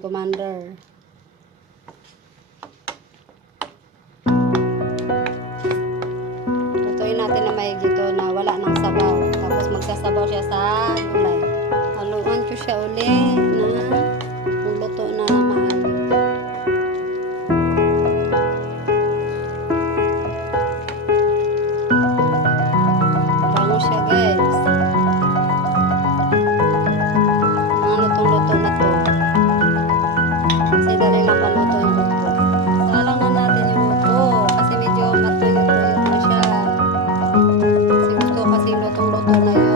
Commander. Tutuin natin na may dito na wala ng sabaw. Tapos magsasabaw siya sa Полтора.